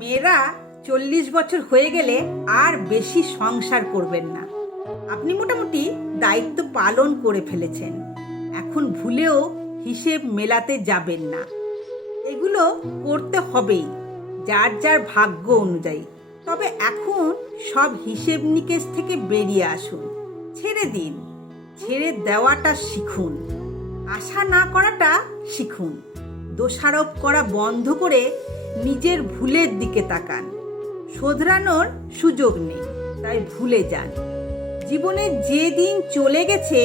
মেয়েরা চল্লিশ বছর হয়ে গেলে আর বেশি সংসার করবেন না। আপনি মোটামুটি দায়িত্ব পালন করে ফেলেছেন। এখন ভুলেও হিসেব মেলাতে যাবেন না। এগুলো করতে হবেই, যার যার ভাগ্য অনুযায়ী। তবে এখন সব হিসেব নিকেশ থেকে বেরিয়ে আসুন। ছেড়ে দিন, ছেড়ে দেওয়াটা শিখুন। আশা না করাটা শিখুন। দোষারোপ করা বন্ধ করে নিজের ভুলের দিকে তাকান। শোধরানোর সুযোগ নেই, তাই ভুলে যান। জীবনে যে দিন চলে গেছে,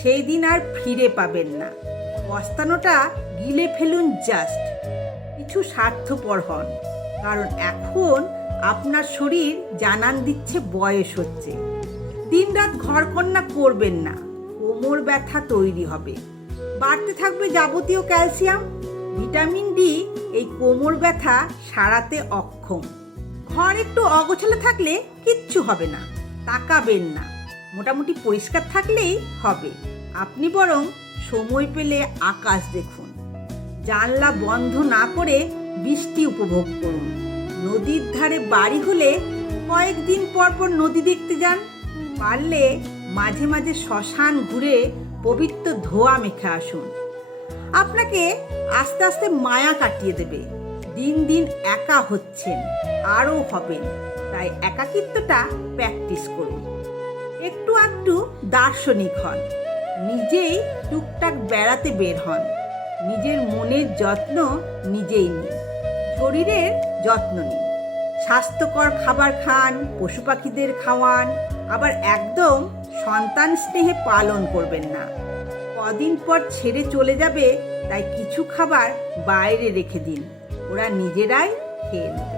সেই দিন আর ফিরে পাবেন না। পস্তানোটা গিলে ফেলুন জাস্ট কিছু স্বার্থপর হন, কারণ এখন আপনার শরীর জানান দিচ্ছে বয়স হচ্ছে। দিনরাত ঘরকন্যা করবেন না, কোমর ব্যথা তৈরি হবে। বাড়তে থাকবে যাবতীয় ক্যালসিয়াম ভিটামিন ডি, এই কোমর ব্যথা সারাতে অক্ষম। ঘর একটু অগোছালো থাকলে কিচ্ছু হবে না, তাকাবেন না। মোটামুটি পরিষ্কার থাকলেই হবে। আপনি বরং সময় পেলে আকাশ দেখুন। জানলা বন্ধ না করে বৃষ্টি উপভোগ করুন। নদীর ধারে বাড়ি হলে কয়েকদিন পর পর নদী দেখতে যান। পারলে মাঝে মাঝে শ্মশান ঘুরে পবিত্র ধোয়া মেখে আসুন। আপনাকে আস্তে আস্তে মায়া কাটিয়ে দেবে। দিন দিন একা হচ্ছেন, আরও হবেন। তাই একাকিত্বটা প্র্যাকটিস করুন। একটু আধটু দার্শনিক হন। নিজেই টুকটাক বেড়াতে বের হন। নিজের মনের যত্ন নিজেই নিন। শরীরের যত্ন নিন। স্বাস্থ্যকর খাবার খান, পশু পাখিদের খাওয়ান। আবার একদম সন্তান স্নেহে পালন করবেন না। কদিন পর ছেড়ে চলে যাবে, তাই কিছু খাবার বাইরে রেখে দিন। ওরা নিজেরাই খেয়ে নেবে।